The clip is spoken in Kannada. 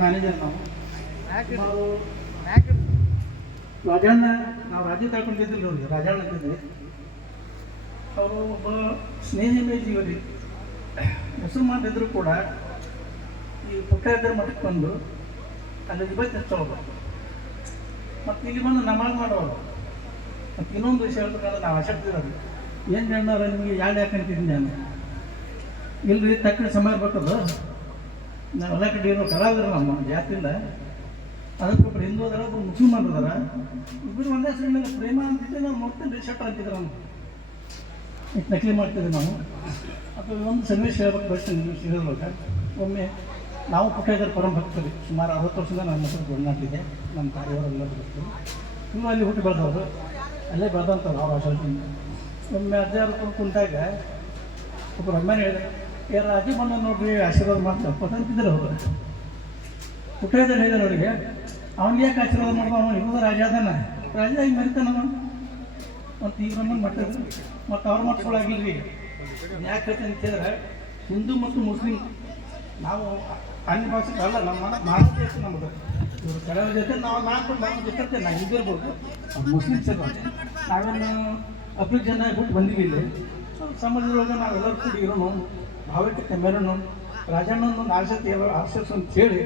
ಮ್ಯಾನೇಜರ್ ನಾವು. ರಾಜಣ್ಣ, ನಾವು ರಾಜ್ಯ ತಗೊಂಡಿದ್ದಿಲ್ಲ ನೋಡಿ, ರಾಜಣ್ಣ ಅಂತಿದ್ದೆ. ಅವರು ಒಬ್ಬ ಸ್ನೇಹಿತ ಜೀವರಿ ಮುಸಲ್ಮಾನ್ ಇದ್ದರೂ ಕೂಡ ಈ ಪುಟ್ಟಾಯದ ಮಠಕ್ಕೆ ಬಂದು ಅಲ್ಲಿ ಇವತ್ತು ಹಚ್ಚೋದು ಮತ್ತು ಇಲ್ಲಿ ಬಂದು ನಮಾಜ್ ಮಾಡೋರು ಮತ್ತು ಇನ್ನೊಂದು ವಿಷಯ ಹೇಳ್ಬೇಕಂದ್ರೆ ನಾವು ಅಶಕ್ತಿರೋದು ಏನು ಹೇಳೋರು ನಿಮಗೆ ಯಾರು ಯಾಕಂತಿದ್ದೀನಿ ನಾನು? ಇಲ್ರಿ, ತಕ್ಕಡಿ ಸಮಯ ಬರ್ತದ? ನಾವೆಲ್ಲ ಕಡೆ ಇರೋ ಕಲಾವಿದರು ನಮ್ಮ ಜಾತಿಯಿಂದ ಅದಕ್ಕೊಬ್ಬರು ಹಿಂದೂ ಅದರ ಒಬ್ಬರು ಮುಸ್ಲಿಮನ್ ಅದಾರ. ಇಬ್ಬರು ಒಂದೇ ಮೇಲೆ ಪ್ರೇಮ ಅಂತಿದ್ದೆ ನಾವು ನೋಡ್ತೀನಿ ರೀ, ಶೆಟ್ರ್ ನಾವು ನಕಲಿ ಮಾಡ್ತಿದ್ದೆ ನಾವು. ಅಥವಾ ಒಂದು ಸನ್ನಿವೇಶ ಹೇಳ್ಬೇಕು, ಬಯಸ್ತೀನಿ ಸಿಗೋದ್ರೊಳಗೆ ಒಮ್ಮೆ ನಾವು ಪುಟ್ಟೇದರ ಪರಂ ಭಕ್ತರು, ಸುಮಾರು ಅರವತ್ತು ವರ್ಷದಿಂದ ನಮ್ಮ ಹೆಸರು ಒಡನಾಟಿದೆ ನಮ್ಮ ತಾಯಿಯವರೆಲ್ಲ ಬರ್ತೀವಿ ಇವರು ಅಲ್ಲಿ ಹುಟ್ಟಿ ಬೆಳೆದವರು. ಅಲ್ಲೇ ಬೆಳೆದಂಥವ್ರು ಅವ್ರ ಆಶೋದಿಂದ ಒಮ್ಮೆ ಅಜ್ಜಾರು ಕುಂತಾಗ ಒಬ್ಬರು ಅಮ್ಮನ ಹೇಳಿದೆ ಯಾರ ರಾಜಿ ಬಂದ ನೋಡ್ರಿ, ಆಶೀರ್ವಾದ ಮಾಡ್ತಾರೆ ಪತಂತಿದ್ರು ಅವರು. ಪುಟ್ಟೇದರ್ ಹೇಳಿದ್ರು ಅವರಿಗೆ ಅವ್ನಿಗೆ ಯಾಕೆ ಆಶೀರ್ವಾದ ಮಾಡ್ದ? ಅವನು ಇರೋದು ರಾಜ ಅದಾನ. ರಾಜ ಈಗ ಮರಿತಾನ ಮತ್ತು ಈಗ ನಮ್ಮನ್ನು ಮಾಡ್ತಾರೆ ಮತ್ತು ಅವ್ರ ಮಟ್ಗಳಾಗಿಲ್ರಿ ಯಾಕೆ ಹೇಳ್ತಾನೆ ಹೇಳಿದ್ರೆ, ಹಿಂದೂ ಮತ್ತು ಮುಸ್ಲಿಂ, ನಾವು ಅನ್ಯ ಭಾಷೆ ಅಲ್ಲ, ನಮ್ಮ ಮಾತು ನಮ್ಮದು ಇವರು ಕೆಲವರ ಜೊತೆ ನಾವು ನಾಲ್ಕು ನಾವು ಜೊತೆ ನಾವು ಹಿಂದೂ ಇರ್ಬೋದು ಅವ್ರು ಮುಸ್ಲಿಮ್ಸ್ ನಾವೇನು ಅಭಿವೃದ್ಧಿ ಜನ ಬಿಟ್ಟು ಬಂದೀವಿ ಇಲ್ಲಿ. ಸಮಾಜದೊಳಗೆ ನಾವೆಲ್ಲರೂ ಕೂಡಿ ಇರೋನು ಭಾವೈಕ್ಯತೆ ಮೆರೋನು ರಾಜಣ್ಣನೊಂದು ಆಸಕ್ತಿ ಆಸಕ್ತಿ ಅಂತ ಹೇಳಿ